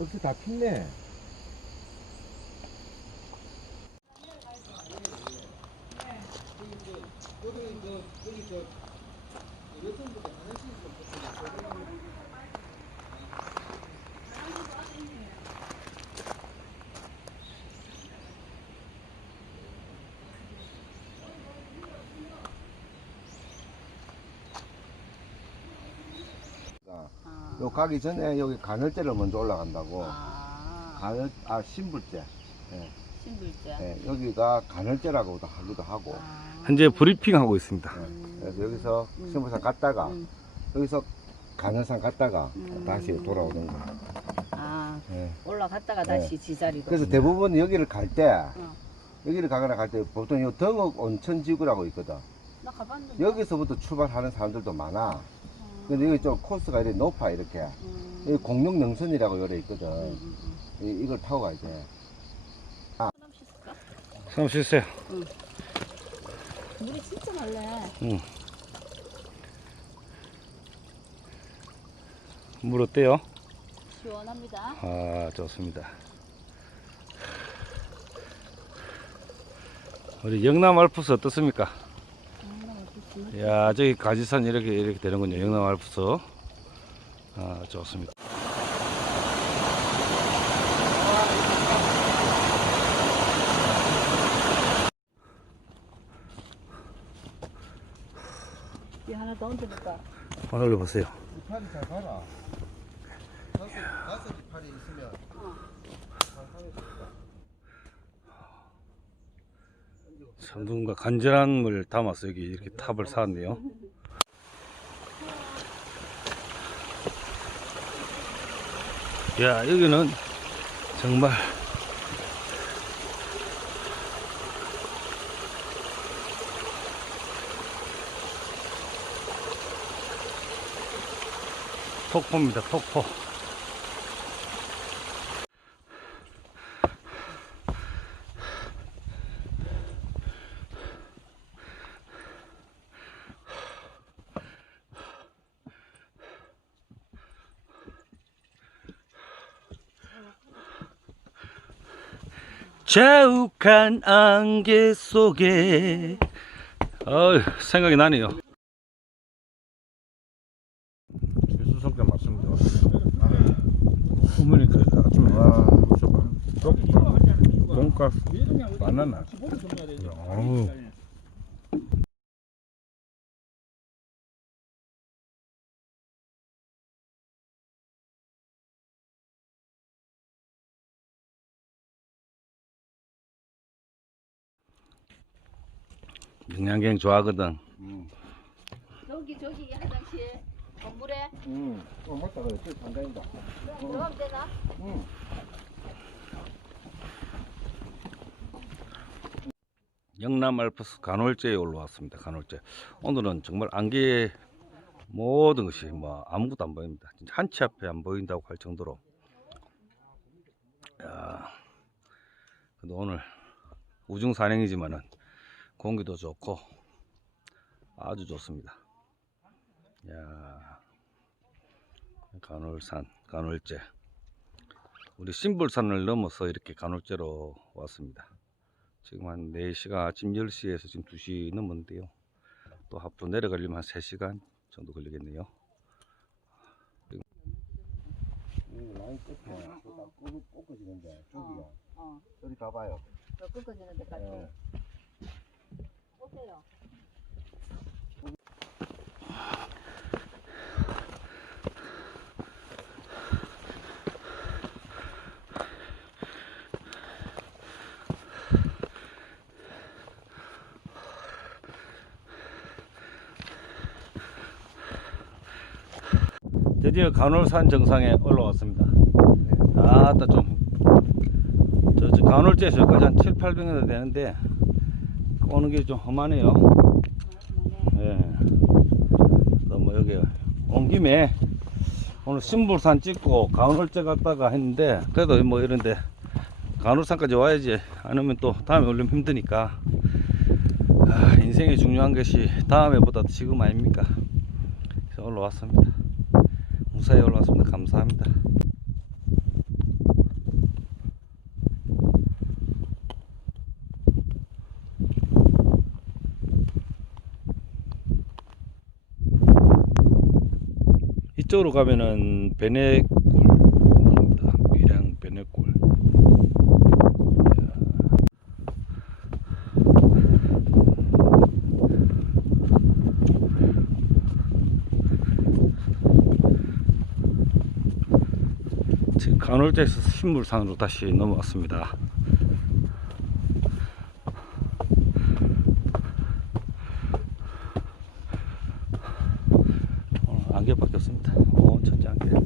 이렇게 다 핀네. 아. 요 가기 전에 여기 간헐제를 먼저 올라간다고. 아. 간헐 아 신불제. 신불자. 예, 여기가 간헐제라고도 하기도 하고. 아. 현재 브리핑 하고 있습니다. 예, 그래서 여기서 음. 신불산 갔다가 음. 여기서 간헐산 갔다가 음. 다시 돌아오는 거. 아. 예. 올라갔다가 다시 지자리로. 그래서 대부분 여기를 갈 때, 어. 여기를 가거나 갈 때 보통 요 덩옥 온천지구라고 있거든. 나 가봤는데. 여기서부터 출발하는 사람들도 많아. 근데 여기 좀 코스가 이렇게 높아, 이렇게. 음. 여기 공룡 능선이라고 요래 있거든. 음, 음, 음. 이- 이걸 타고 가야 돼. 사람 씻을까? 좀 쉬세요. 물이 진짜 맑네. 응. 물 어때요? 시원합니다. 아, 좋습니다. 우리 영남 알프스 어떻습니까? 야, 저기 가지산 이렇게 이렇게 되는군요. 영남 알프스. 아, 좋습니다. 이 하나 더 얹으니까. 한번 올려보세요. 팔이 잘 가라. 다섯, 다섯 팔이 있으면 어. 참 간절한 물 담아서 여기 이렇게 탑을 쌓았네요. 야, 여기는 정말 폭포입니다, 폭포. 자욱한 안개 속에 어 생각이 나네요. 최수성께 맞습니다. 어머니 그 아침에 와, 쪽파, 돈가스, 바나나. 어우, 영양갱 좋아하거든. 저기 저기 화장실 건물에 응. 어, 맞다. 그래. 저 장관이다. 들어가면 되나? 응. 영남 알프스 간헐제에 올라왔습니다. 간헐제. 오늘은 정말 안개 모든 것이 뭐 아무것도 안 보입니다. 진짜 한치 앞에 안 보인다고 할 정도로. 야, 그래도 오늘 우중 산행이지만은 공기도 좋고 아주 좋습니다. 야, 간헐산, 간헐제. 우리 신불산을 넘어서 이렇게 간헐제로 왔습니다. 지금 한 4시간 아침 10시에서 지금 2시 넘었는데요. 또 앞으로 내려가려면 한 3시간 정도 걸리겠네요. 이 라인 끝에 딱 꺾- 꺾어지는데, 저기가. 어. 저리 가봐요. 저 꺾어지는 데까지. 드디어 간월산 정상에 올라왔습니다. 아따 좀, 저, 저 간월제에서 여기까지 한 7, 800m 되는데, 오는 게좀 험하네요. 예. 또뭐 여기 온 김에 오늘 신불산 찍고 간월제 갔다가 했는데, 그래도 뭐 이런데 간월산까지 와야지. 아니면 또 다음에 올리면 힘드니까. 아, 인생이 중요한 것이 다음에보다 지금 아닙니까? 그래서 올라왔습니다. 무사히 올라왔습니다. 감사합니다. 이쪽으로 가면은 베네굴 지금 간월대에서 신물산으로 다시 넘어왔습니다. 안개 바뀌었습니다. 어, 온천지 안개.